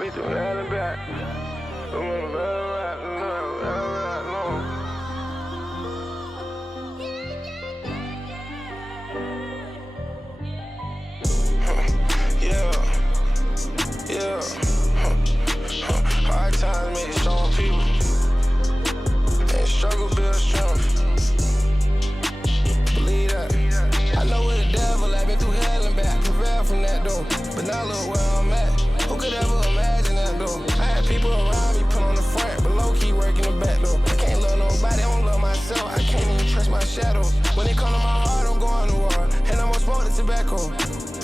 be through hell and back. Yeah. Hard times make strong people, and struggle build strength. Believe that. I know where the devil at, been through hell and back, prevailed from that though. But now look where I'm at. Who could ever imagine that though? I had people around me put on the front, but low key working the back though. I can't love nobody, I don't love myself. I can't even trust my shadow. When it come to my heart, I'm going to war, and I'm gonna smoke the tobacco.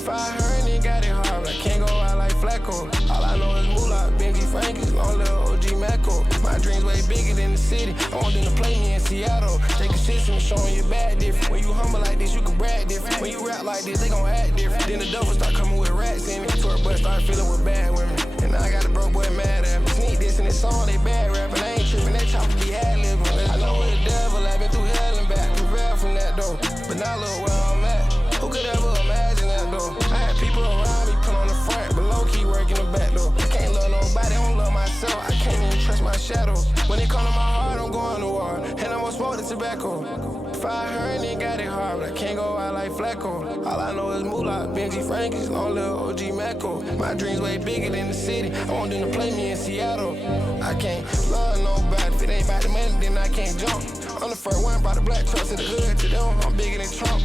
If I heard and got it hard, but I can't go out like Flacco. All I know is moolah, Benji Frankie's, long little OG Macco. My dreams way bigger than the city. I want them to play me in Seattle. They consistent, showing you bad different. When you humble like this, you can brag different. When you rap like this, they gon' act different. Then the double start coming with rats in it. Tour bus start feeling with bad women. And now I got a broke boy mad at me. Sneak this in this song, they bad rapping. I ain't tripping, that chopper be ad-libbing. I know where the devil at, been through hell and back, prevailed from that though. But now look where I'm at. Who could ever imagine that though? I had people around me put on the front, but low key working the back though. I can't love nobody, I don't love myself. I can't even trust my shadow. When it come to my heart, I'm going to war, and I'm gonna smoke the tobacco. If I heard and got it hard, but I can't go out like Flacco. All I know is moolah, Benji Frankie's, long little OG Macco. My dreams way bigger than the city. I want them to play me in Seattle. I can't love nobody. If it ain't about the money, then I can't jump. I'm the first one, brought the black truck to the hood. To them, I'm bigger than Trump.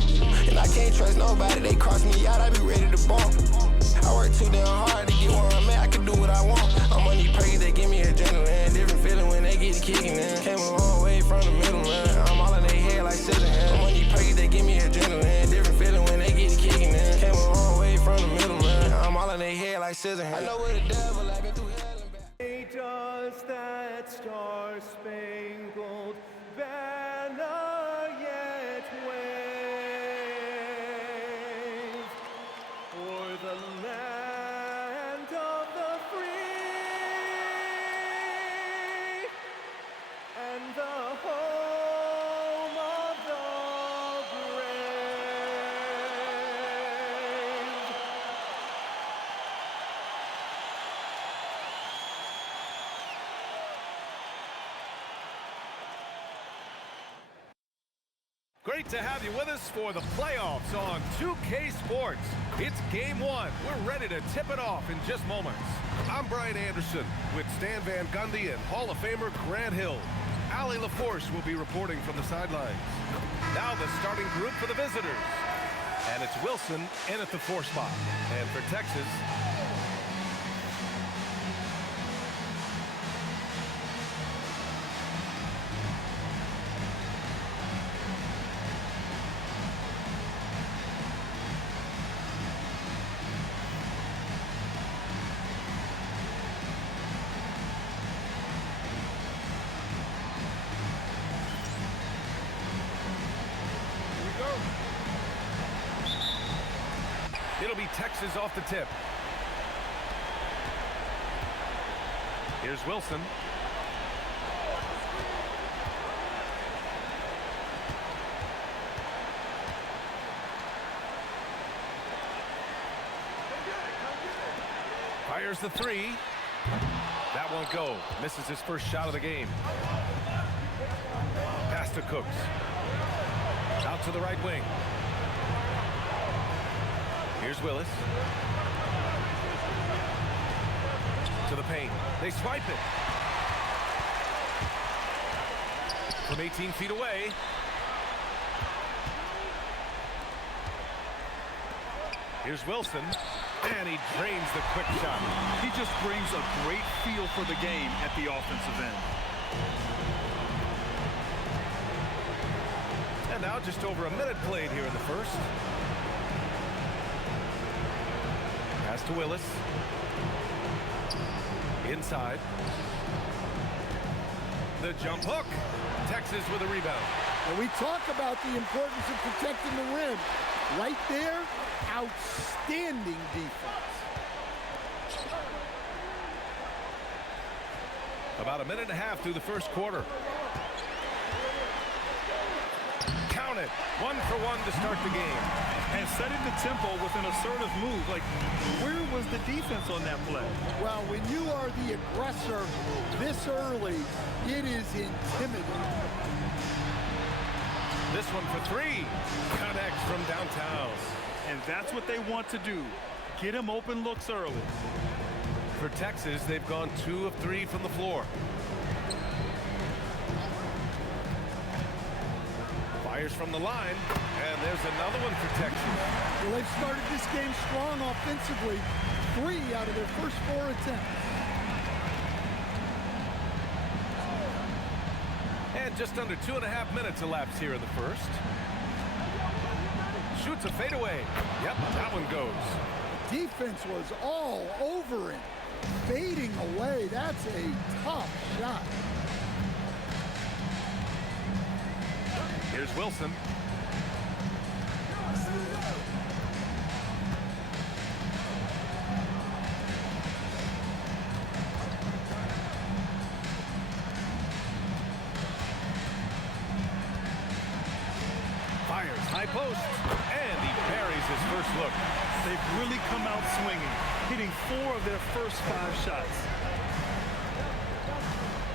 And I can't trust nobody, they cross me out, I be ready to bump. I work too damn hard to get where I'm at, I can do what I want. I'm on these perks, they give me adrenaline. Different feeling when they get to kicking in. Came a long way from the middle, man. I'm all in their head like scissor hands. I'm on these perks, they give me adrenaline. Different feeling when they get to kicking in. Came a long way from the middle, man. I'm all in their head like scissor hands. I know where the devil at, been through hell and back. Does that star-spangled banner yet wave o'er the land of the free and the home of the brave? Great to have you with us for the playoffs on 2K Sports. It's game one. We're ready to tip it off in just moments. I'm Brian Anderson with Stan Van Gundy and Hall of Famer Grant Hill. Allie LaForce will be reporting from the sidelines. Now the starting group for the visitors. And it's Wilson in at the 4 spot. And for Texas, it'll be Texas off the tip. Here's Wilson. Fires the 3. That won't go. Misses his first shot of the game. Pass to Cooks. Out to the right wing. Here's Willis. To the paint. They swipe it. From 18 feet away. Here's Wilson. And he drains the quick shot. He just brings a great feel for the game at the offensive end. And now just over a minute played here in the first. Pass to Willis. Inside. The jump hook. Texas with a rebound. And we talk about the importance of protecting the rim. Right there, outstanding defense. About a minute and a half through the first quarter. Count it. 1 for 1 to start the game. And setting the tempo with an assertive move. Like, where was the defense on that play. Well, when you are the aggressor this early, it is intimidating. This one for three. Connects from downtown. And that's what they want to do. Get him open looks early. For Texas, they've gone 2 of 3 from the floor. Fires from the line, and there's another one for Texas. Well, they've started this game strong offensively. 3 out of their first 4 attempts. And just under 2.5 minutes elapsed here in the first. Shoots a fadeaway. Yep, that one goes. Defense was all over it. Fading away. That's a tough shot. Here's Wilson. Fires high post, and he buries his first look. They've really come out swinging, hitting 4 of their first 5 shots.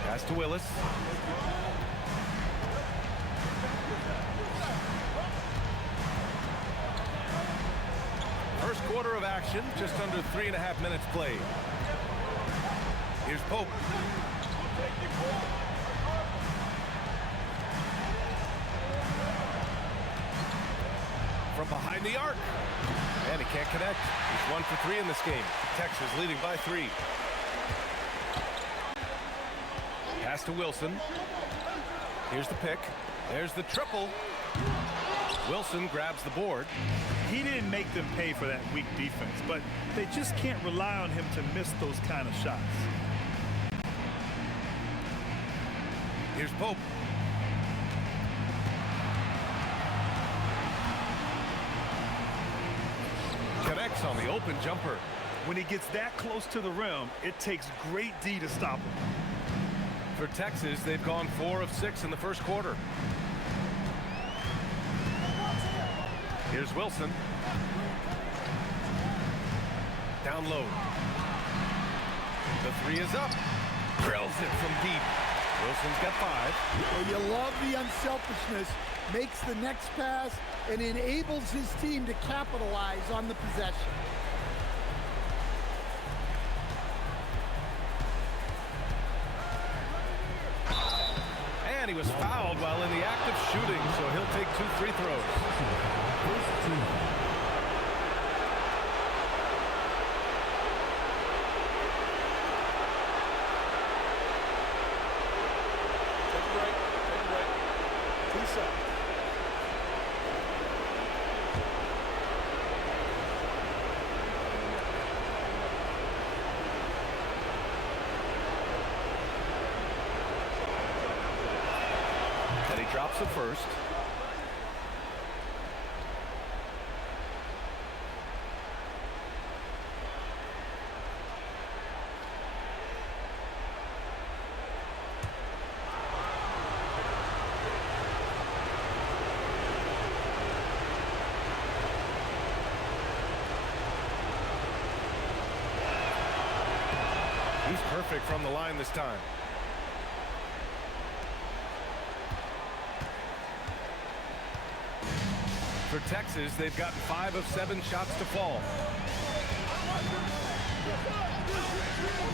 Pass to Willis. First quarter of action, just under 3.5 minutes played. Here's Pope. From behind the arc. And he can't connect. He's 1 for 3 in this game. Texas leading by 3. Pass to Wilson. Here's the pick. There's the triple. Wilson grabs the board. He didn't make them pay for that weak defense, but they just can't rely on him to miss those kind of shots. Here's Pope. Connects on the open jumper. When he gets that close to the rim, it takes great D to stop him. For Texas, they've gone 4 of 6 in the first quarter. Here's Wilson. Down low. The 3 is up. Drills it from deep. Wilson's got 5. Well, you love the unselfishness. Makes the next pass and enables his team to capitalize on the possession. And he was fouled while in the act of shooting, so he'll take 2 free throws. Drops it first. He's perfect from the line this time. For Texas, they've gotten 5 of 7 shots to fall.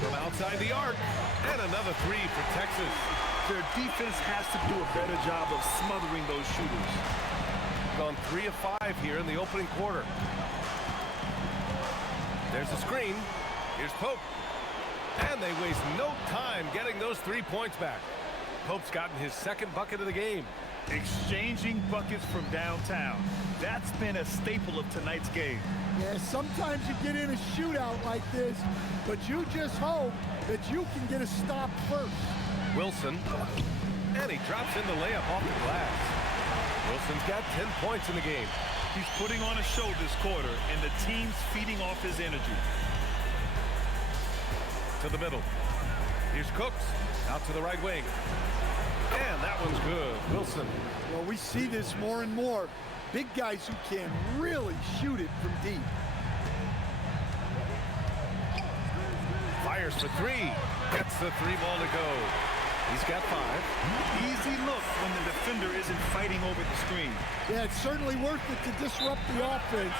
From outside the arc, and another 3 for Texas. Their defense has to do a better job of smothering those shooters. Gone 3 of 5 here in the opening quarter. There's a screen. Here's Pope. And they waste no time getting those 3 points back. Pope's gotten his 2nd bucket of the game. Exchanging buckets from downtown. That's been a staple of tonight's game. Yeah, sometimes you get in a shootout like this, but you just hope that you can get a stop first. Wilson, and he drops in the layup off the glass. Wilson's got 10 points in the game. He's putting on a show this quarter, and the team's feeding off his energy. To the middle. Here's Cooks, out to the right wing. And that one's good. Wilson. Well, we see this more and more. Big guys who can really shoot it from deep. Fires for three. Gets the three ball to go. He's got 5. Easy look when the defender isn't fighting over the screen. Yeah, it's certainly worth it to disrupt the offense.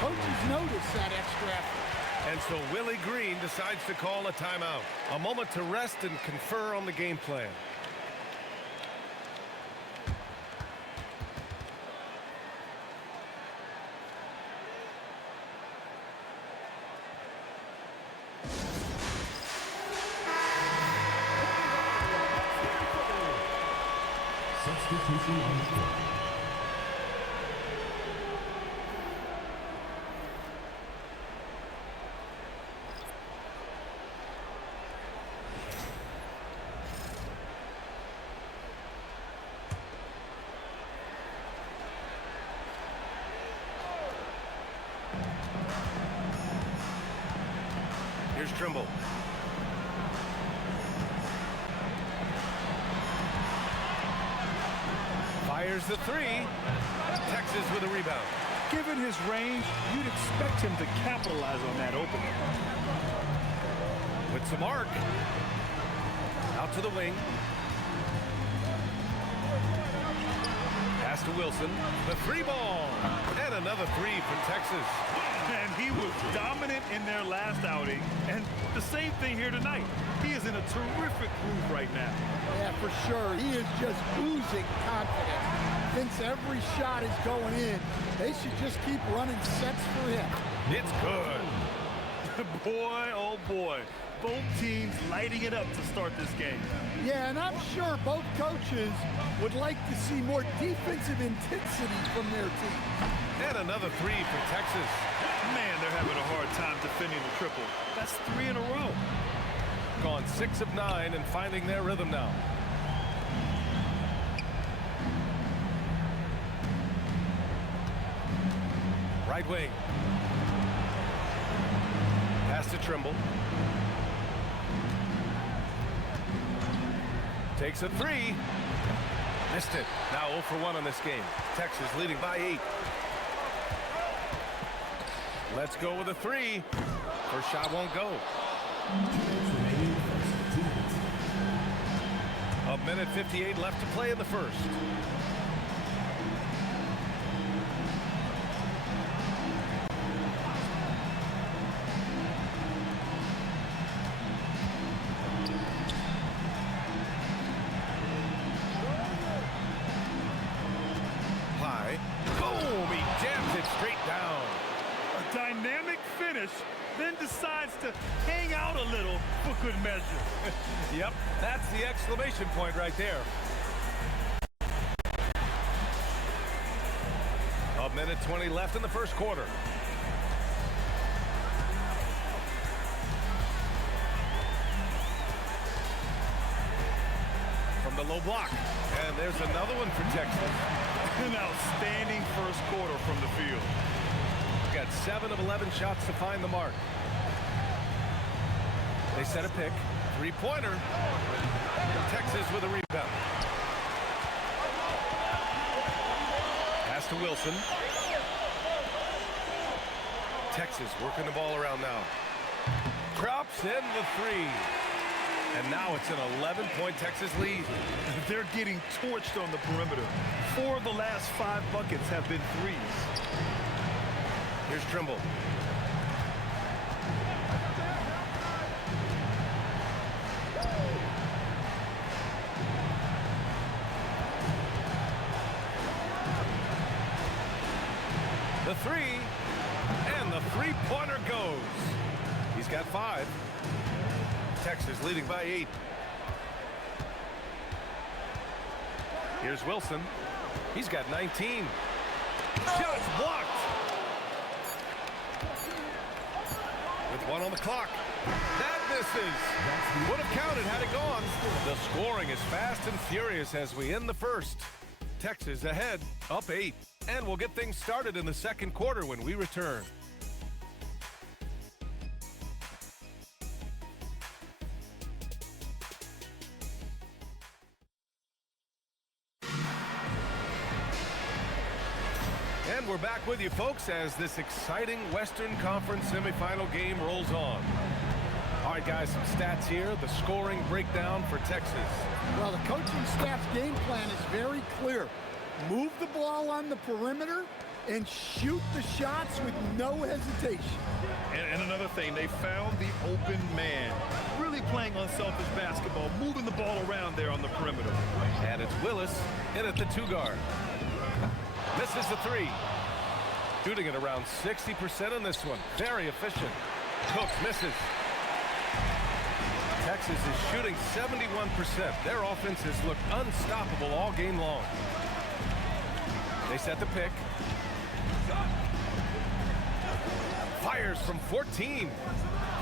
Coaches notice that extra effort. And so Willie Green decides to call a timeout. A moment to rest and confer on the game plan. Substitution on the court. Here's Trimble. Fires the three. Texas with a rebound. Given his range, you'd expect him to capitalize on that opening. With some arc. Out to the wing. Pass to Wilson. The three ball. And another three from Texas. And he was dominant in their last outing. And the same thing here tonight. He is in a terrific groove right now. Yeah, for sure. He is just oozing confidence. Thinks every shot is going in. They should just keep running sets for him. It's good. Boy, oh boy. Both teams lighting it up to start this game. Yeah, and I'm sure both coaches would like to see more defensive intensity from their team. And another three for Texas. Man, they're having a hard time defending the triple. That's 3 in a row. Gone 6 of 9 and finding their rhythm now. Right wing. Pass to Trimble. Takes a three. Missed it. Now 0 for 1 on this game. Texas leading by 8. Let's go with a three. First shot won't go. A minute 58 left to play in the first. High. Boom! He jams it straight down. A dynamic finish, then decides to hang out a little for good measure. Yep, that's the exclamation point right there. A minute 20 left in the first quarter. From the low block. And there's another one for Texas. An outstanding first quarter from the field. Got 7 of 11 shots to find the mark. They set a pick. Three-pointer. Texas with a rebound. Pass to Wilson. Texas working the ball around now. Drops in the three. And now it's an 11-point Texas lead. They're getting torched on the perimeter. 4 of the last 5 buckets have been threes. Here's Trimble. The three, and the three-pointer goes. He's got 5. Texas leading by 8. Here's Wilson. He's got 19. Shots blocked. With 1 on the clock. That misses. Would have counted had it gone. The scoring is fast and furious as we end the first. Texas ahead, up 8. And we'll get things started in the second quarter when we return. And we're back with you, folks, as this exciting Western Conference semifinal game rolls on. All right, guys, some stats here. The scoring breakdown for Texas. Well, the coaching staff's game plan is very clear. Move the ball on the perimeter and shoot the shots with no hesitation. And another thing, they found the open man. Really playing unselfish basketball, moving the ball around there on the perimeter. And it's Willis in at the 2-guard. Misses the 3. Shooting at around 60% on this one. Very efficient. Cooks misses. Texas is shooting 71%. Their offense has looked unstoppable all game long. They set the pick. Fires from 14.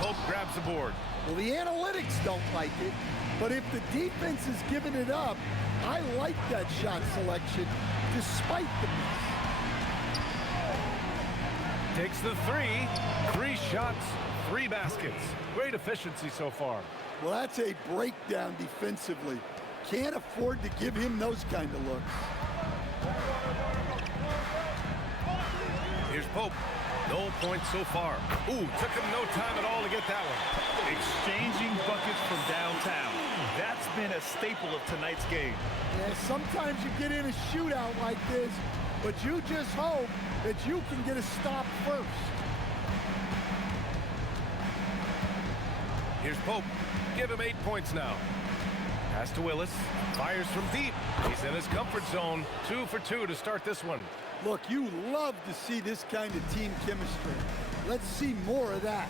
Pope grabs the board. Well, the analytics don't like it, but if the defense is giving it up, I like that shot selection despite the miss. Takes the 3. 3 shots, 3 baskets. Great efficiency so far. Well, that's a breakdown defensively. Can't afford to give him those kind of looks. Here's Pope. No points so far. Ooh, took him no time at all to get that one. Exchanging buckets from downtown. That's been a staple of tonight's game. Yeah, sometimes you get in a shootout like this, but you just hope that you can get a stop first. Here's Pope. Give him 8 points now. Pass to Willis. Fires from deep. He's in his comfort zone. 2 for 2 to start this one. Look, you love to see this kind of team chemistry. Let's see more of that.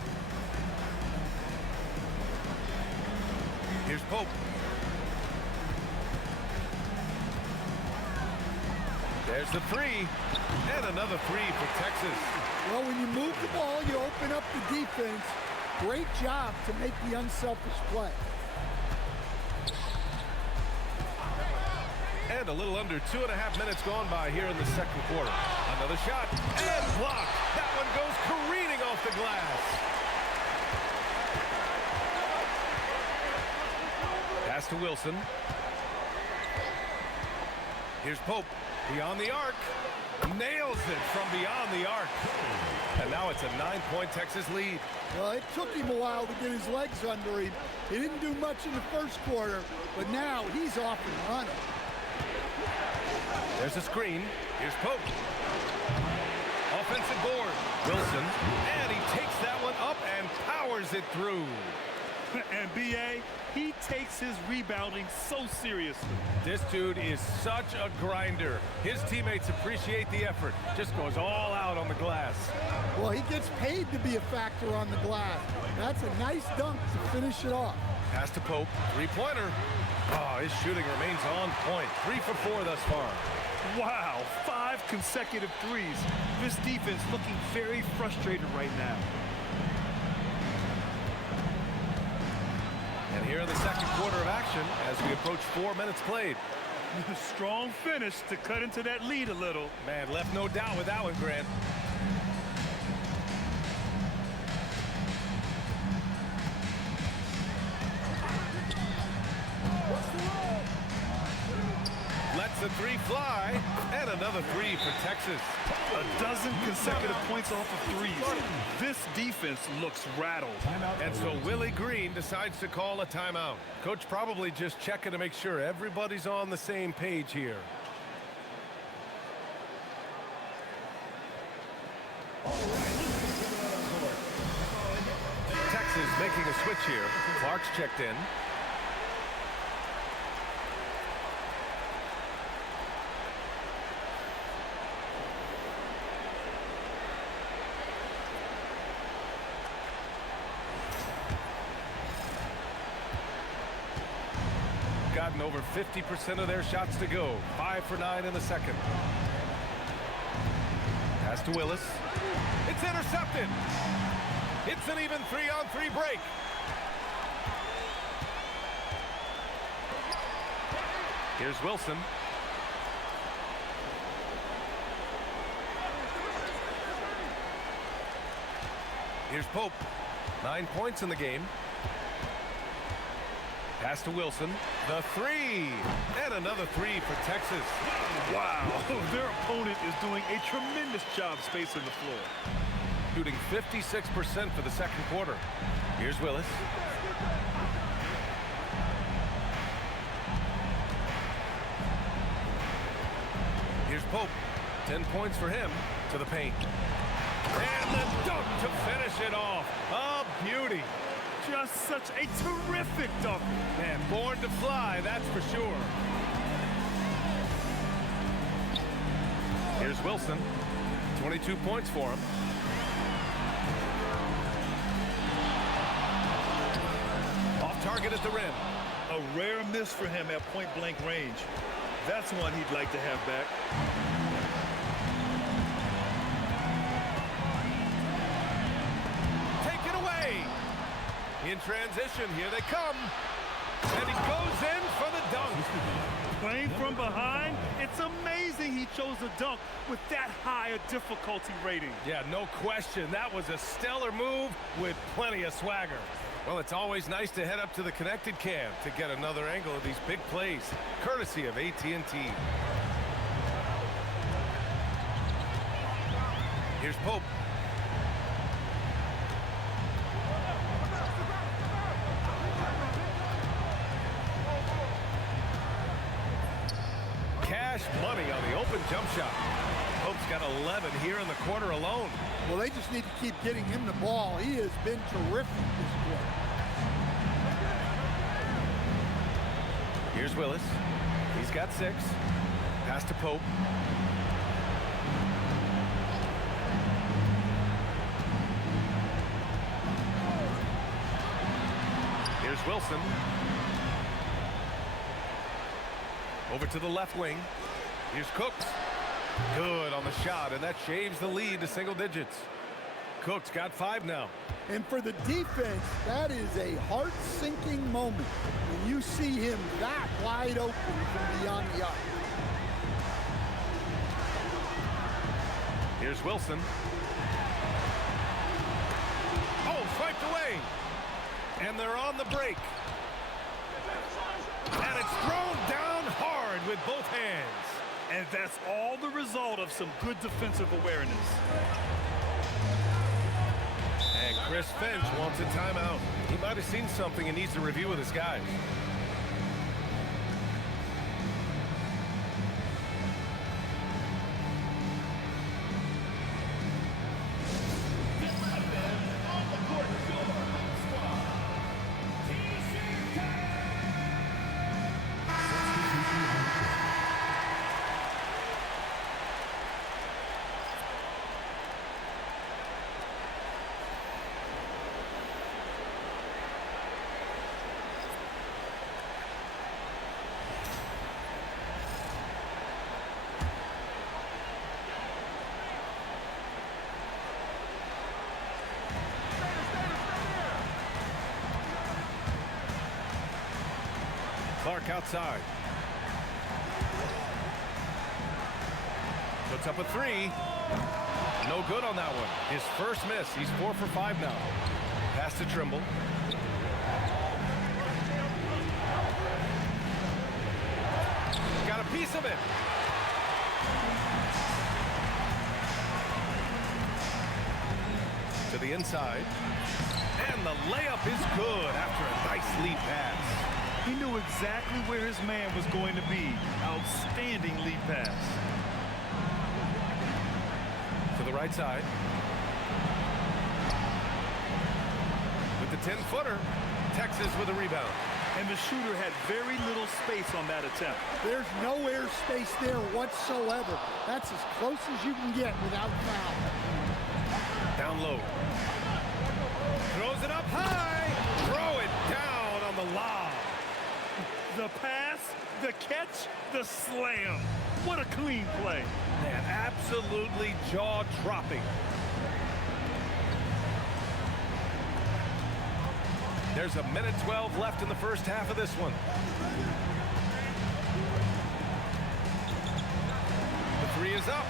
Here's Pope. There's the 3. And another 3 for Texas. Well, when you move the ball, you open up the defense. Great job to make the unselfish play. And a little under 2.5 minutes gone by here in the second quarter. Another shot and blocked. That one goes careening off the glass. Pass to Wilson. Here's Pope. Beyond the arc. Nails it from beyond the arc. And now it's a 9-point Texas lead. Well, it took him a while to get his legs under him. He didn't do much in the first quarter, but now he's off and running. There's a screen. Here's Pope. Offensive board. Wilson. And he takes that one up and powers it through. And B.A., he takes his rebounding so seriously. This dude is such a grinder. His teammates appreciate the effort. Just goes all out on the glass. Well, he gets paid to be a factor on the glass. That's a nice dunk to finish it off. Pass to Pope. 3-pointer. Oh, his shooting remains on point. 3 for 4 thus far. Wow, 5 consecutive threes. This defense looking very frustrated right now. And here in the second quarter of action as we approach 4 minutes played. Strong finish to cut into that lead a little. Man, left no doubt with that one, Grant. Lets the 3 fly, and another 3 for Texas. A dozen consecutive points off of threes. This defense looks rattled. And so Willie Green decides to call a timeout. Coach probably just checking to make sure everybody's on the same page here. Texas making a switch here. Clark's checked in. Gotten over 50% of their shots to go. 5 for 9 in the second. Pass to Willis. It's intercepted. It's an even 3-on-3 break. Here's Wilson. Here's Pope. 9 points in the game. Pass to Wilson. The 3. And another 3 for Texas. Wow, their opponent is doing a tremendous job spacing the floor. shooting 56% for the second quarter. Here's Willis. Here's Pope. 10 points for him to the paint. And the dunk to finish it off. A beauty. Just such a terrific dunk. Man, born to fly, that's for sure. Here's Wilson. 22 points for him. Off target at the rim. A rare miss for him at point-blank range. That's one he'd like to have back. Take it away. In transition, here they come. And he goes in for the dunk. Playing from behind, it's amazing he chose a dunk with that high a difficulty rating. Yeah, no question. That was a stellar move with plenty of swagger. Well, it's always nice to head up to the connected cam to get another angle of these big plays, courtesy of AT&T. Here's Pope. Cash money on the open jump shot. Pope's got 11 here in the quarter alone. Well, they just need to keep getting him the ball. He has been terrific this quarter. Here's Willis. He's got 6. Pass to Pope. Here's Wilson. Over to the left wing. Here's Cooks. Good on the shot, and that shaves the lead to single digits. Cooks got 5 now. And for the defense, that is a heart-sinking moment when you see him that wide open from beyond the arc. Here's Wilson. Oh, swiped away. And they're on the break. And it's thrown down hard with both hands. And that's all the result of some good defensive awareness. And Chris Finch wants a timeout. He might have seen something and needs to review with his guys. Clark outside. Puts up a 3. No good on that one. His first miss. He's 4 for 5 now. Pass to Trimble. Got a piece of it. To the inside. And the layup is good after a nice lead pass. He knew exactly where his man was going to be. Outstanding lead pass. To the right side. With the 10-footer, Texas with a rebound. And the shooter had very little space on that attempt. There's no air space there whatsoever. That's as close as you can get without foul. Down low. Throws it up high. Throw it down on the lob. The pass, the catch, the slam. What a clean play. Man, absolutely jaw-dropping. There's a minute 12 left in the first half of this one. The 3 is up.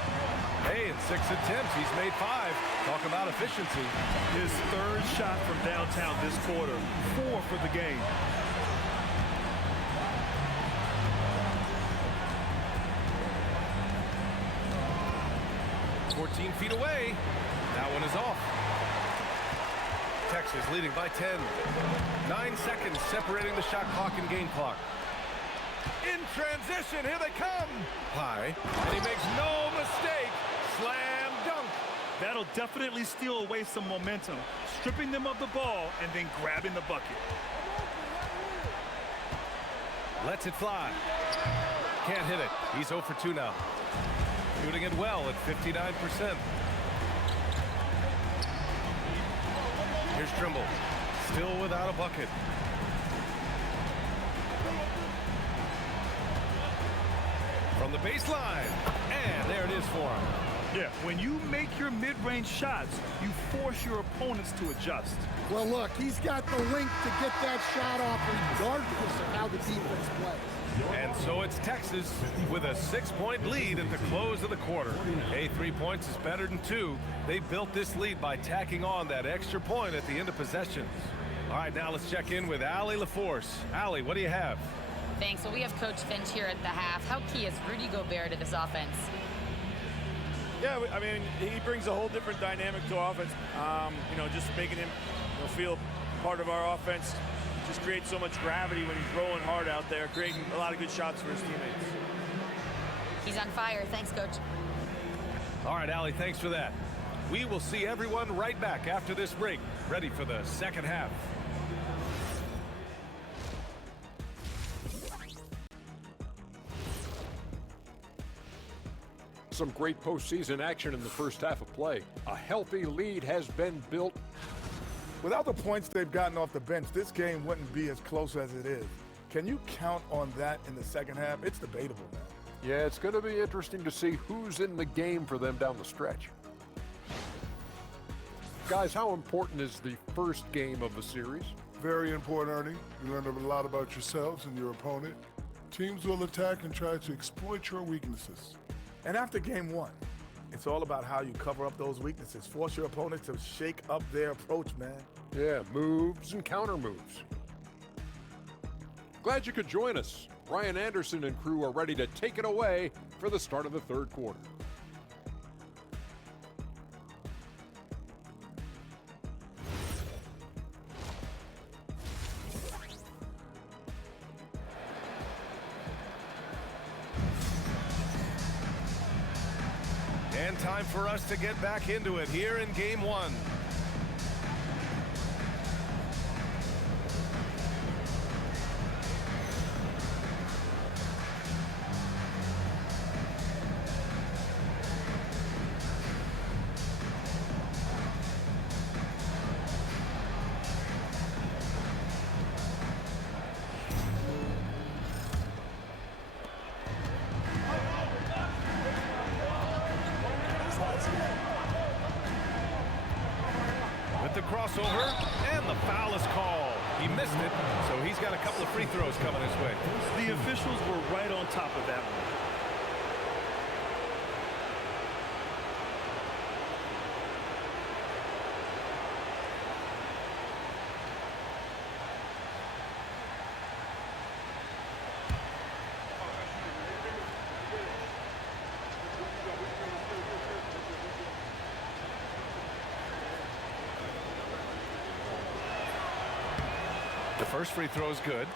Hey, in 6 attempts, he's made 5. Talk about efficiency. His third shot from downtown this quarter. 4 for the game. 14 feet away. That one is off. Texas leading by 10. 9 seconds separating the shot clock and game clock. In transition, here they come. High, and he makes no mistake. Slam dunk. That'll definitely steal away some momentum, stripping them of the ball and then grabbing the bucket. Lets it fly. Can't hit it. He's 0 for 2 now. Shooting it well at 59%. Here's Trimble. Still without a bucket. From the baseline. And there it is for him. Yeah, when you make your mid-range shots, you force your opponents to adjust. Well, look, he's got the length to get that shot off regardless of how the defense plays. And so it's Texas with a 6-point lead at the close of the quarter. Hey, 3 points is better than 2. They built this lead by tacking on that extra point at the end of possessions. All right, now let's check in with Allie LaForce. Allie, what do you have? Thanks. So we have Coach Finch here at the half. How key is Rudy Gobert to this offense? Yeah, I mean, he brings a whole different dynamic to offense. You know, just making him feel part of our offense. Just creates so much gravity when he's rolling hard out there, creating a lot of good shots for his teammates. He's on fire. Thanks, Coach. All right, Allie, thanks for that. We will see everyone right back after this break, ready for the second half. Some great postseason action in the first half of play. A healthy lead has been built. Without the points they've gotten off the bench, this game wouldn't be as close as it is. Can you count on that in the second half? It's debatable, man. Yeah, it's going to be interesting to see who's in the game for them down the stretch. Guys, how important is the first game of the series? Very important, Ernie. You learn a lot about yourselves and your opponent. Teams will attack and try to exploit your weaknesses. And after game one, it's all about how you cover up those weaknesses. Force your opponent to shake up their approach, man. Yeah, moves and counter moves. Glad you could join us. Ryan Anderson and crew are ready to take it away for the start of the third quarter. And time for us to get back into it here in game one. The crossover, and the foul is called. He missed it, so he's got a couple of free throws coming his way. The officials were right on top of that one. The first free throw is good.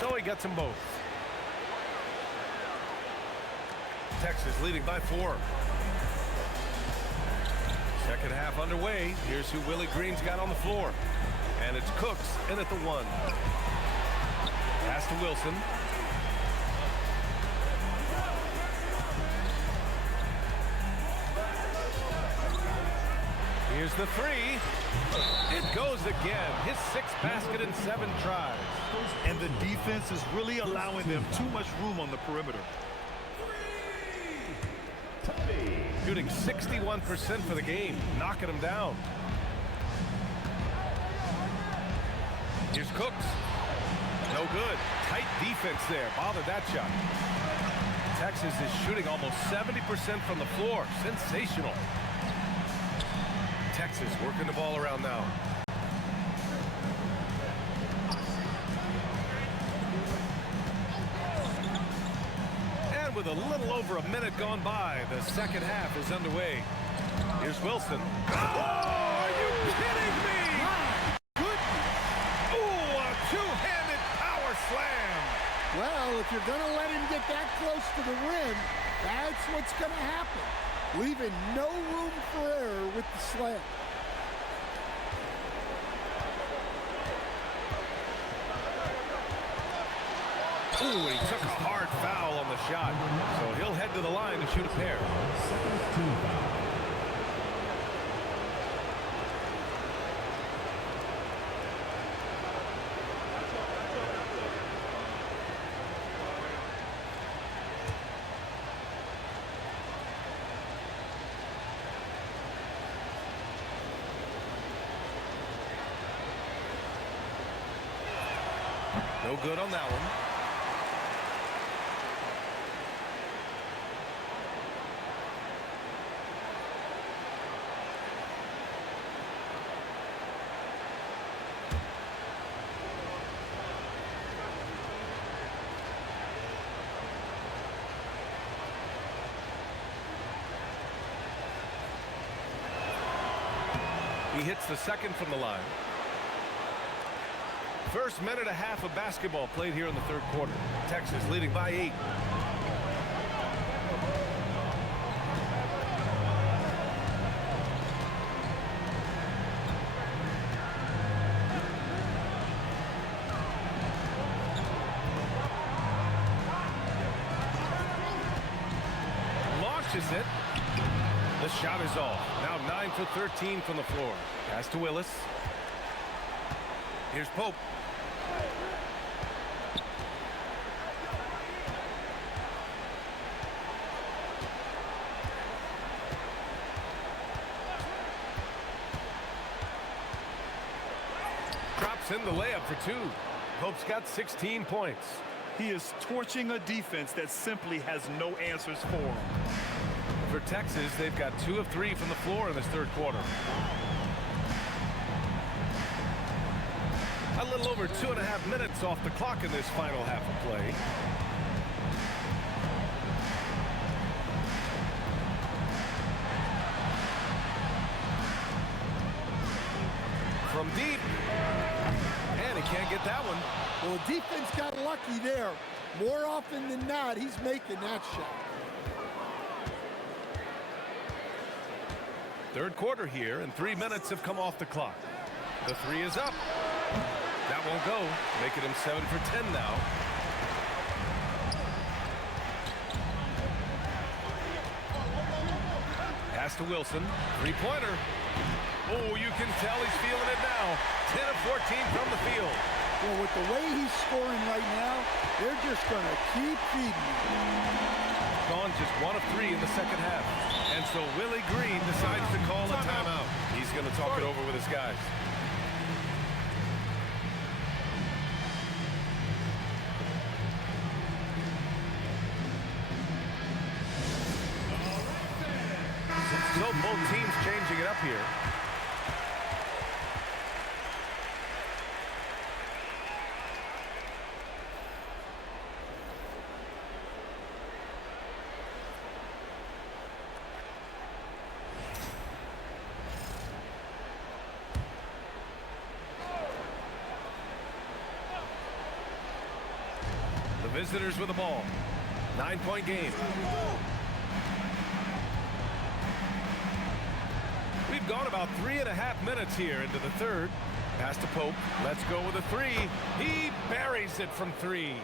So he gets them both. Texas leading by 4. Second half underway. Here's who Willie Green's got on the floor. And it's Cooks in at the 1. Pass to Wilson. Here's the 3. It goes again. His 6th basket in 7 tries. And the defense is really allowing them too much room on the perimeter. Shooting 61% for the game, knocking them down. Here's Cooks. No good. Tight defense there. Bothered that shot. Texas is shooting almost 70% from the floor. Sensational. Texas working the ball around now. And with a little over a minute gone by, the second half is underway. Here's Wilson. Oh, are you kidding me? Oh, a two-handed power slam. Well, if you're going to let him get that close to the rim, that's what's going to happen. Leaving no room for error with the slam. Ooh, he took a hard foul on the shot. So he'll head to the line to shoot a pair. No good on that one. He hits the second from the line. First minute and a half of basketball played here in the third quarter. Texas leading by 8. Launches it. The shot is off. Now 9 for 13 from the floor. Pass to Willis. Here's Pope. Drops in the layup for 2. Pope's got 16 points. He is torching a defense that simply has no answers for him. For Texas, they've got 2 of 3 from the floor in this third quarter. A little over 2.5 minutes off the clock in this final half of play. From deep. And he can't get that one. Well, defense got lucky there. More often than not, he's making that shot. Third quarter here, and 3 minutes have come off the clock. The 3 is up. That won't go, making him 7 for 10 now. Pass to Wilson, 3-pointer. Oh, you can tell he's feeling it now. 10 of 14 from the field. Well, with the way he's scoring right now, they're just going to keep feeding him. Gone just 1 of 3 in the second half. And so Willie Green decides to call a timeout. He's going to talk it over with his guys. So both teams changing it up here. The visitors with the ball. 9-point game. We've gone about 3.5 minutes here into the third. Pass to Pope. Let's go with a 3. He buries it from 3.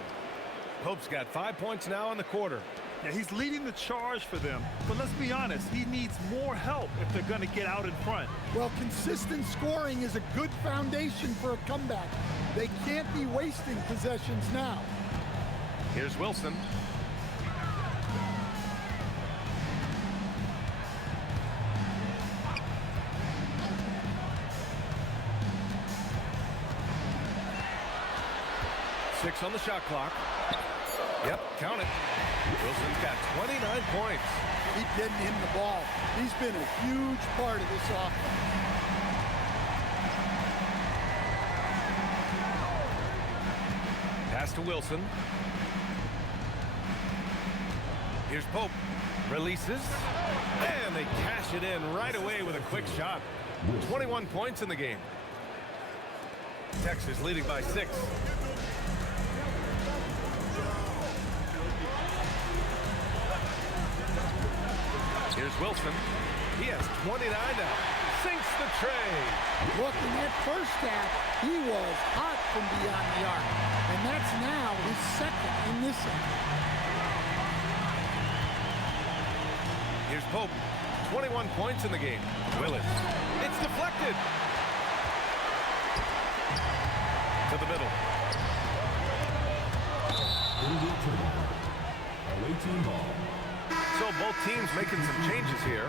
Pope's got 5 points now in the quarter. Now, he's leading the charge for them, but let's be honest, he needs more help if they're going to get out in front. Well, consistent scoring is a good foundation for a comeback. They can't be wasting possessions now. Here's Wilson. 6 on the shot clock. Yep, count it. Wilson's got 29 points. Keep getting him the ball. He's been a huge part of this offense. Pass to Wilson. Here's Pope. Releases. And they cash it in right away with a quick shot. 21 points in the game. Texas leading by 6. Here's Wilson. He has 29 now. Sinks the tray. Look, in that first half, he was hot from beyond the arc. And that's now his second in this one. Here's Pope. 21 points in the game. Willis. It's deflected. To the middle. Away team ball. So both teams making some changes here.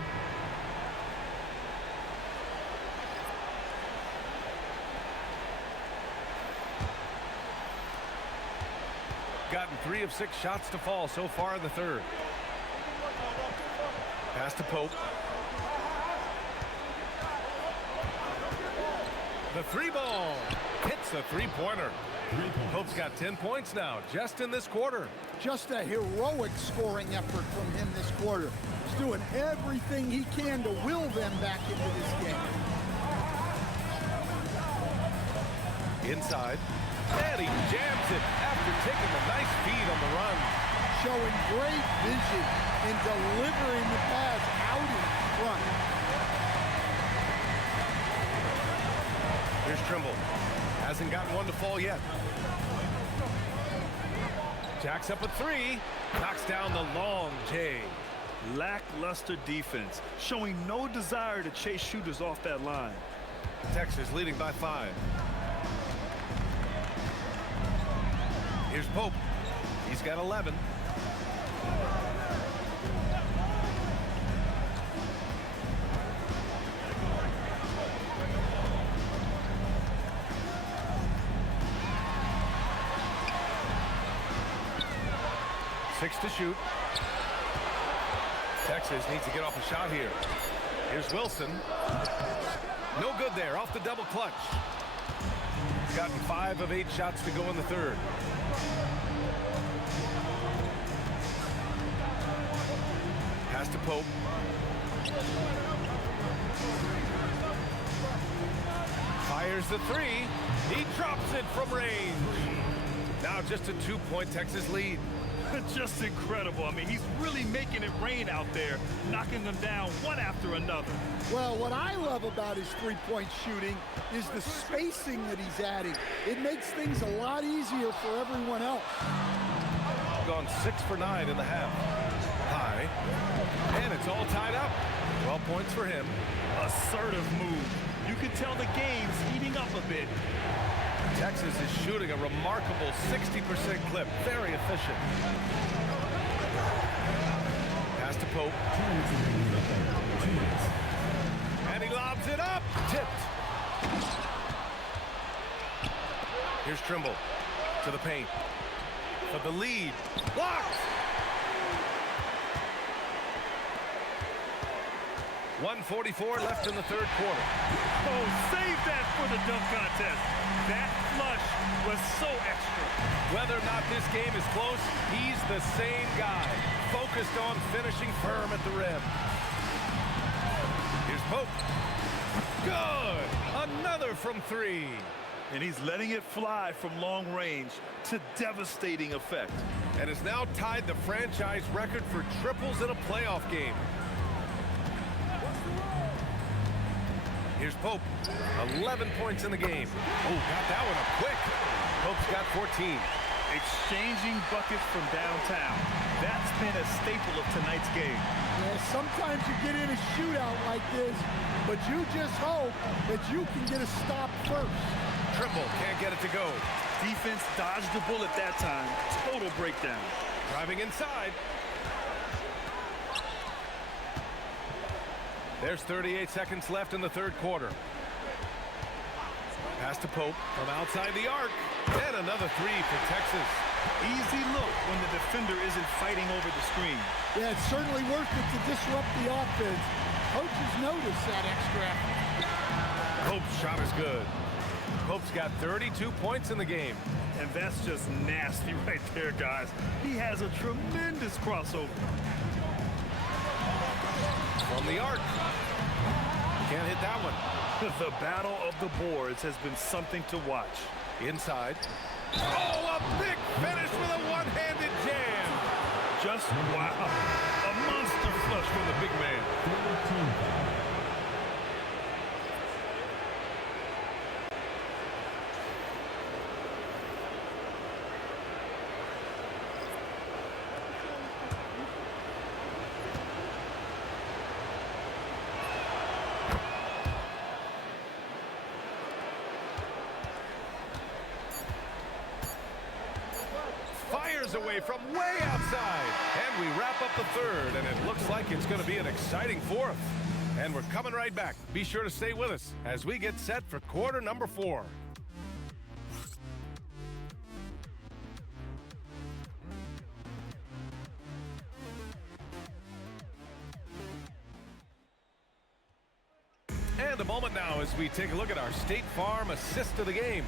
Gotten 3 of 6 shots to fall so far in the third. Pass to Pope. The 3 ball hits the 3-pointer. Pope's got 10 points now just in this quarter. Just a heroic scoring effort from him this quarter. He's doing everything he can to will them back into this game. Inside. And he jams it after taking a nice feed on the run. Showing great vision in delivering the pass out in front. Here's Trimble. Hasn't gotten one to fall yet. Jacks up a 3. Knocks down the long J. Lackluster defense, showing no desire to chase shooters off that line. Texas leading by 5. Here's Pope. He's got 11. Six to shoot. Texas needs to get off a shot here. Here's Wilson. No good there, off the double clutch. He's gotten 5 of 8 shots to go in the third. Pass to Pope. Fires the 3. He drops it from range. Now just a 2-point Texas lead. Just incredible. I mean, he's really making it rain out there, knocking them down one after another. Well, what I love about his three-point shooting is the spacing that he's adding. It makes things a lot easier for everyone else. Gone 6 for 9 in the half. High. And it's all tied up. 12 points for him. Assertive move. You can tell the game's heating up a bit. Texas is shooting a remarkable 60% clip. Very efficient. Pass to Pope. And he lobs it up. Tipped. Here's Trimble to the paint. For the lead. Blocked. 1:44 left in the third quarter. Oh, save that for the dunk contest. That flush was so extra. Whether or not this game is close, he's the same guy, focused on finishing firm at the rim. Here's Pope. Good! Another from 3. And he's letting it fly from long range to devastating effect. And has now tied the franchise record for triples in a playoff game. Here's Pope. 11 points in the game. Oh, got that one up quick. Pope's got 14. Exchanging buckets from downtown. That's been a staple of tonight's game. Yeah, sometimes you get in a shootout like this, but you just hope that you can get a stop first. Trimble can't get it to go. Defense dodged the bullet that time. Total breakdown. Driving inside. There's 38 seconds left in the third quarter. Pass to Pope from outside the arc. And another three for Texas. Easy look when the defender isn't fighting over the screen. Yeah, it's certainly worth it to disrupt the offense. Coaches notice that extra effort. Pope's shot is good. Pope's got 32 points in the game. And that's just nasty right there, guys. He has a tremendous crossover. From the arc. Can't hit that one. The battle of the boards has been something to watch. Inside. Oh, a big finish with a one-handed jam. Just wow. A monster flush from the big man. Fires away from way outside. And we wrap up the third, and it looks like it's going to be an exciting fourth. And we're coming right back. Be sure to stay with us as we get set for quarter number 4. And a moment now as we take a look at our State Farm assist of the game.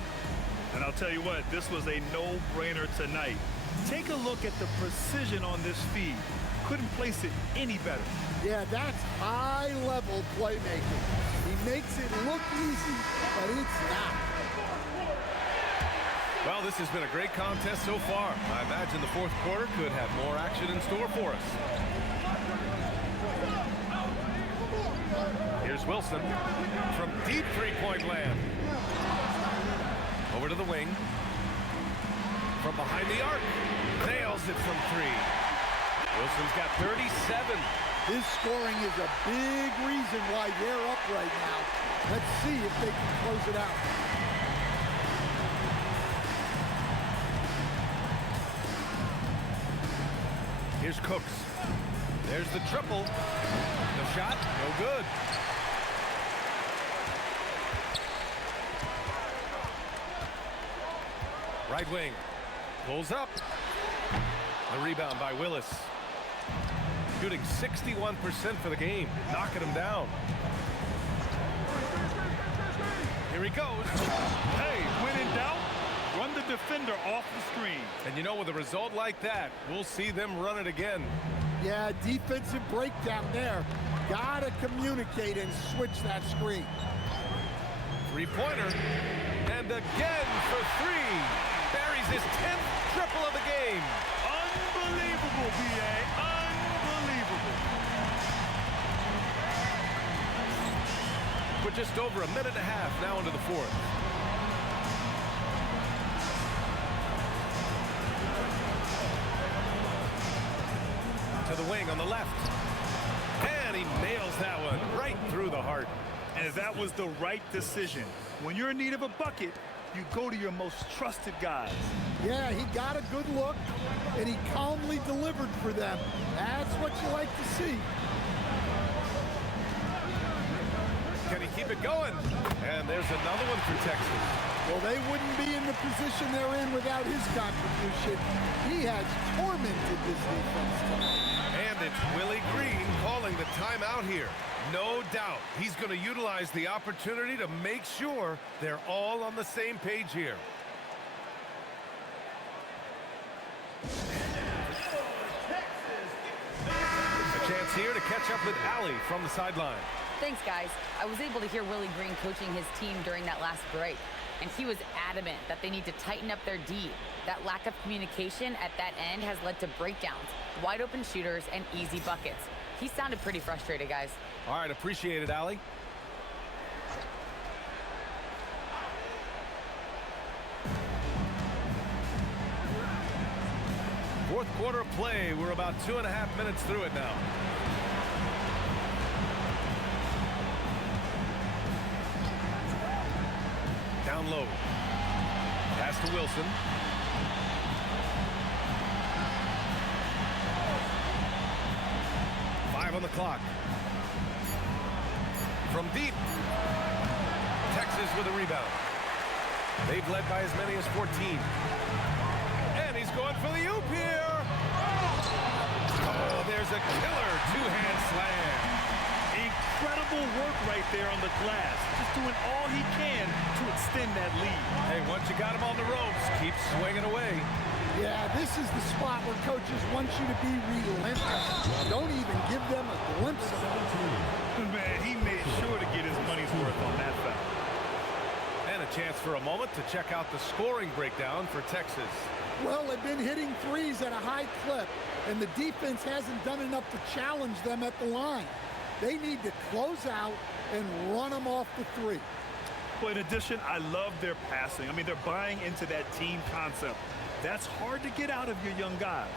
And I'll tell you what, this was a no-brainer tonight. Take a look at the precision on this feed. Couldn't place it any better. Yeah, that's high-level playmaking. He makes it look easy, but it's not. Well, this has been a great contest so far. I imagine the fourth quarter could have more action in store for us. Here's Wilson from deep three-point land. Over to the wing. From behind the arc. Nails it from 3. Wilson's got 37. His scoring is a big reason why they're up right now. Let's see if they can close it out. Here's Cooks. There's the triple. The shot, no good. Right wing. Pulls up. The rebound by Willis. Shooting 61% for the game. Knocking him down. Here he goes. Hey, when in doubt, run the defender off the screen. And you know, with a result like that, we'll see them run it again. Yeah, defensive breakdown there. Gotta communicate and switch that screen. Three-pointer. And again for 3. Buries his 10th triple of the game. Unbelievable, B.A. Unbelievable. We're just over a minute and a half now into the fourth. To the wing on the left. And he nails that one right through the heart. And that was the right decision. When you're in need of a bucket, you go to your most trusted guys. Yeah, he got a good look, and he calmly delivered for them. That's what you like to see. Can he keep it going? And there's another one for Texas. Well, they wouldn't be in the position they're in without his contribution. He has tormented this defense tonight. And it's Willie Green calling the timeout here. No doubt he's going to utilize the opportunity to make sure they're all on the same page here. A chance here to catch up with Allie from the sideline. Thanks, guys. I was able to hear Willie Green coaching his team during that last break, and he was adamant that they need to tighten up their D. That lack of communication at that end has led to breakdowns, wide open shooters, and easy buckets. He sounded pretty frustrated, guys. All right, appreciate it, Allie. Fourth quarter of play. We're about 2.5 minutes through it now. Down low. Pass to Wilson. On the clock. From deep. Texas with a rebound. They've led by as many as 14. And he's going for the oop here. Oh, there's a killer two-hand slam. Incredible work right there on the glass. Just doing all he can to extend that lead. Hey, once you got him on the ropes, keep swinging away. Yeah, this is the spot where coaches want you to be relentless. Don't even give them a glimpse of it. Man, he made sure to get his money's worth on that foul. And a chance for a moment to check out the scoring breakdown for Texas. Well, they've been hitting threes at a high clip, and the defense hasn't done enough to challenge them at the line. They need to close out and run them off the three. Well, in addition, I love their passing. I mean, they're buying into that team concept. That's hard to get out of your young guys.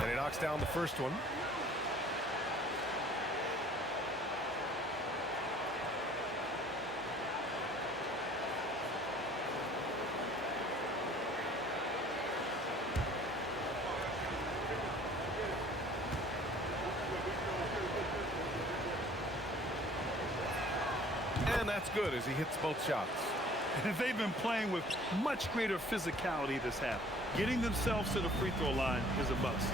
And he knocks down the first one. And that's good as he hits both shots. They've been playing with much greater physicality this half. Getting themselves to the free throw line is a must.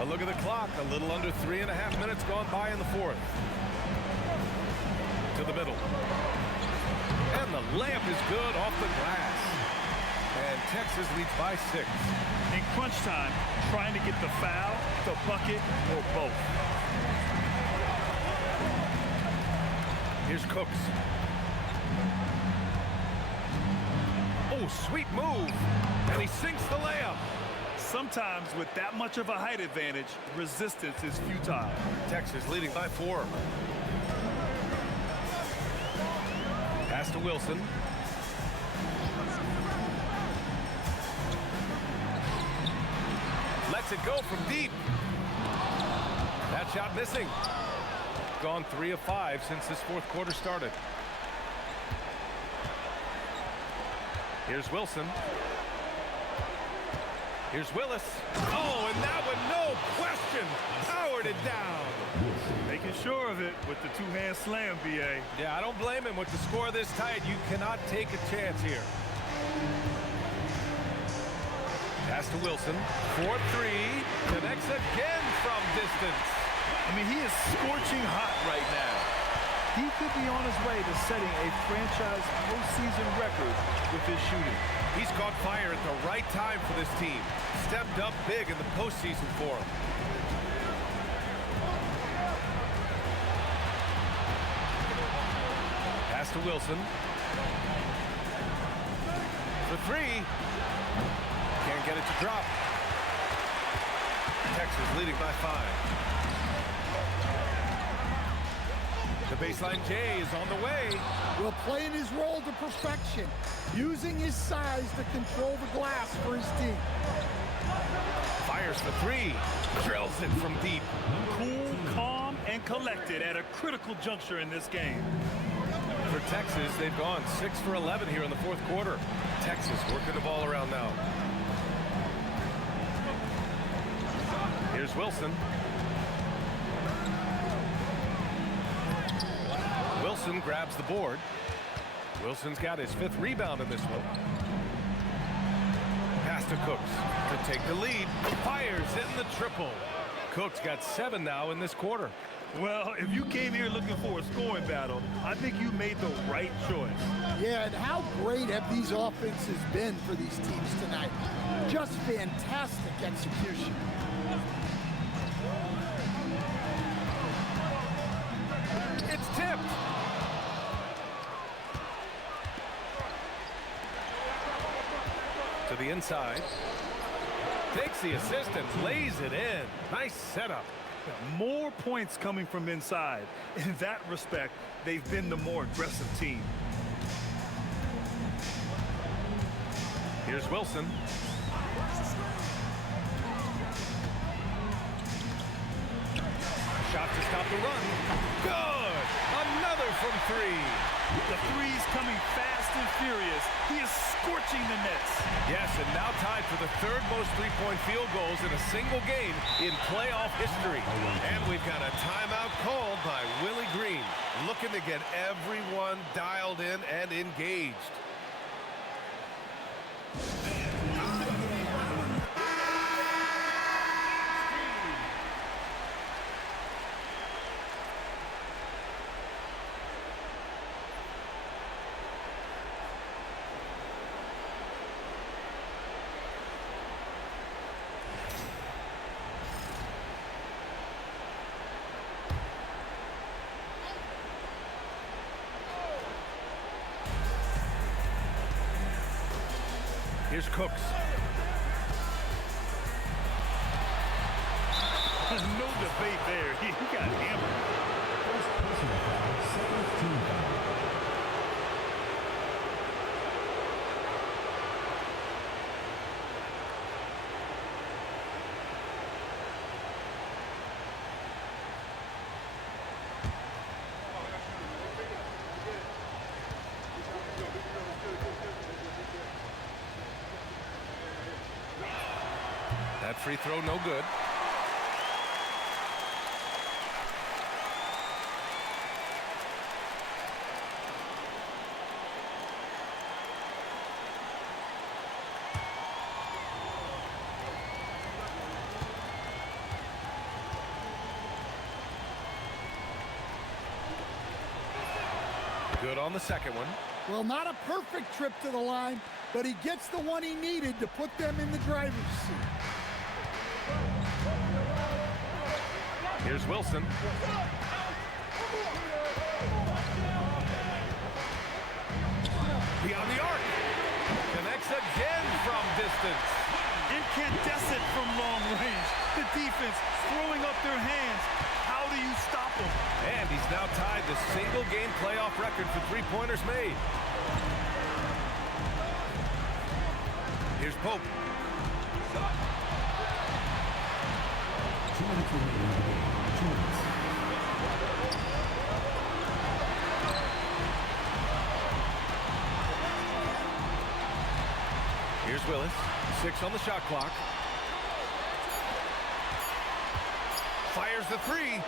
A look at the clock. A little under 3.5 minutes gone by in the fourth. To the middle. And the layup is good off the glass. And Texas leads by 6. In crunch time, trying to get the foul, the bucket, or both. Here's Cooks. Oh, sweet move. And he sinks the layup. Sometimes with that much of a height advantage, resistance is futile. Texas leading by 4. Pass to Wilson. Lets it go from deep. That shot missing. Gone 3 of 5 since this fourth quarter started. Here's Wilson. Here's Willis. Oh, and that one, no question, powered it down. Making sure of it with the two-hand slam, B.A. Yeah, I don't blame him. With the score this tight, you cannot take a chance here. Pass to Wilson. 4-3. Connects again from distance. I mean, he is scorching hot right now. He could be on his way to setting a franchise postseason record with his shooting. He's caught fire at the right time for this team. Stepped up big in the postseason for him. Pass to Wilson. For 3. Can't get it to drop. Texas leading by 5. The baseline J is on the way. Will playing his role to perfection, using his size to control the glass for his team. Fires for 3. Drills it from deep. Cool, calm, and collected at a critical juncture in this game. For Texas, they've gone 6 for 11 here in the fourth quarter. Texas working the ball around now. Here's Wilson. Wilson grabs the board. Wilson's got his 5th rebound in this one. Pass to Cooks to take the lead. Fires in the triple. Cooks got 7 now in this quarter. Well, if you came here looking for a scoring battle, I think you made the right choice. Yeah, and how great have these offenses been for these teams tonight? Just fantastic execution. It's tipped. To the inside. Takes the assist and lays it in. Nice setup. More points coming from inside. In that respect, they've been the more aggressive team. Here's Wilson. Shot to stop the run. Good. Another from 3. The three's coming fast and furious. He is scorching the nets. Yes, and now tied for the third most three-point field goals in a single game in playoff history. And we've got a timeout called by Willie Green, looking to get everyone dialed in and engaged. Here's Cooks. No debate there. He got hammered. First personal foul, second team foul. That free throw no good. Good on the second one. Well, not a perfect trip to the line, but he gets the one he needed to put them in the driver's seat. Here's Wilson. Beyond the arc. Connects again from distance. Incandescent from long range. The defense throwing up their hands. How do you stop him? And he's now tied the single-game playoff record for three-pointers made. Here's Pope. 2 minutes remaining in the game. 2 minutes. Here's Willis. 6 on the shot clock. Fires the three.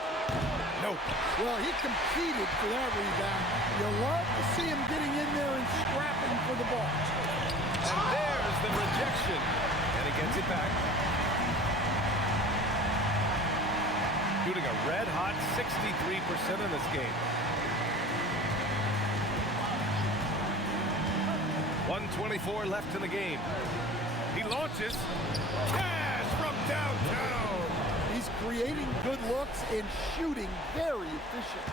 Nope. Well, he competed for that rebound. You love to see him getting in there and scrapping for the ball. And there's the rejection. And he gets it back. Shooting a red-hot 63% in this game. 1:24 left in the game. He launches. Cash from downtown. He's creating good looks and shooting very efficient.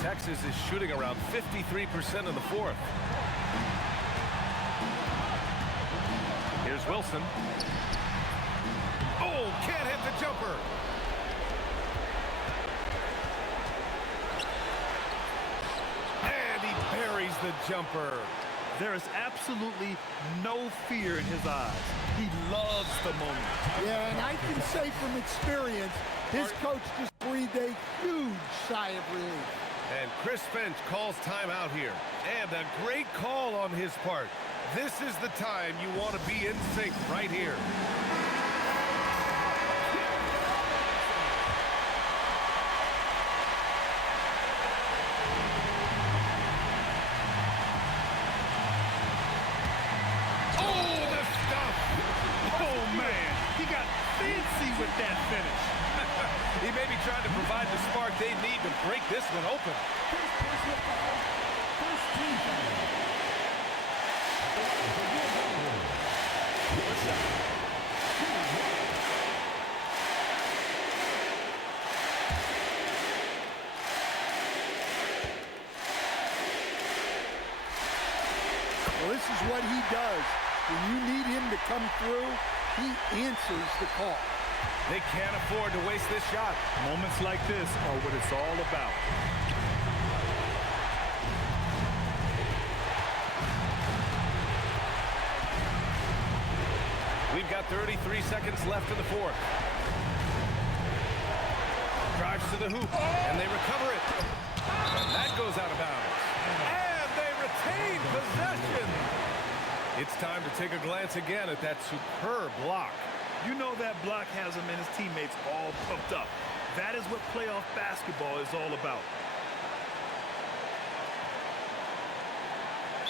Texas is shooting around 53% in the fourth. Here's Wilson. Oh, can't hit the jumper. And he buries the jumper. There is absolutely no fear in his eyes. He loves the moment. Yeah, and I can say from experience, his coach just breathed a huge sigh of relief. And Chris Finch calls timeout here. And a great call on his part. This is the time you want to be in sync right here. With that finish. He may be trying to provide the spark they need to break this one open. First team foul. Well, this is what he does. When you need him to come through, he answers the call. They can't afford to waste this shot. Moments like this are what it's all about. We've got 33 seconds left in the fourth. Drives to the hoop, and they recover it. And that goes out of bounds. And they retain possession. It's time to take a glance again at that superb block. You know that block has him and his teammates all pumped up. That is what playoff basketball is all about.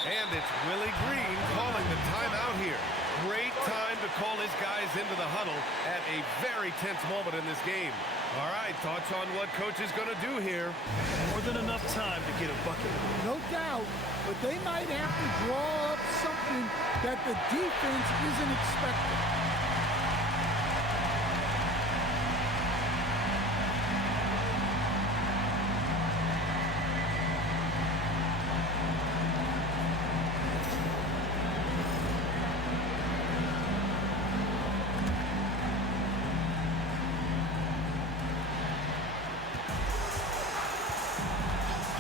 And it's Willie Green calling the timeout here. Great time to call his guys into the huddle at a very tense moment in this game. All right, thoughts on what coach is going to do here? More than enough time to get a bucket. No doubt, but they might have to draw up something that the defense isn't expecting.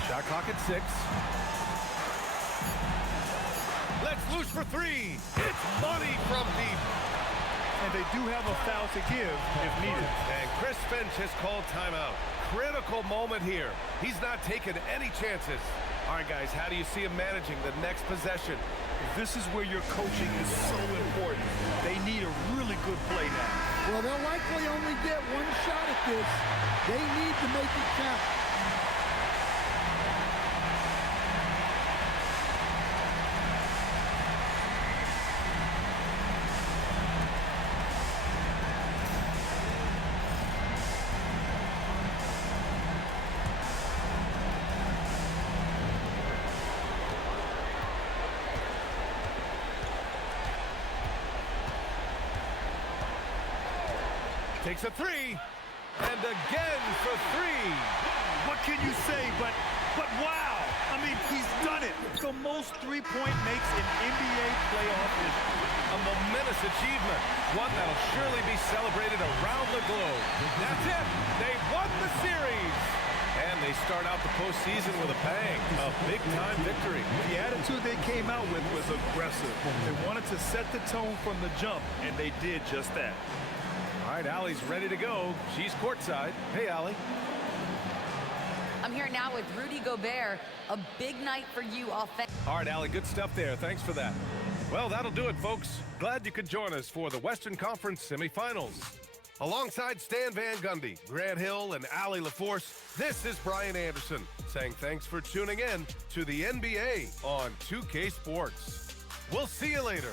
Shot clock at 6. Let's loose for 3. It's money from deep. And they do have a foul to give if needed. And Chris Finch has called timeout. Critical moment here. He's not taking any chances. All right, guys, how do you see him managing the next possession? This is where your coaching is so important. They need a really good play now. Well, they'll likely only get one shot at this. They need to make it count. Takes a 3, and again for 3. What can you say but wow? I mean, he's done it. The most three-point makes in NBA playoff history. A momentous achievement, one that'll surely be celebrated around the globe. That's it. They won the series. And they start out the postseason with a bang, a big-time victory. The attitude they came out with was aggressive. They wanted to set the tone from the jump, and they did just that. All right, Allie's ready to go. She's courtside. Hey, Allie. I'm here now with Rudy Gobert. A big night for you offensively. All right, Allie, good stuff there. Thanks for that. Well, that'll do it, folks. Glad you could join us for the Western Conference semifinals. Alongside Stan Van Gundy, Grant Hill, and Allie LaForce, this is Brian Anderson saying thanks for tuning in to the NBA on 2K Sports. We'll see you later.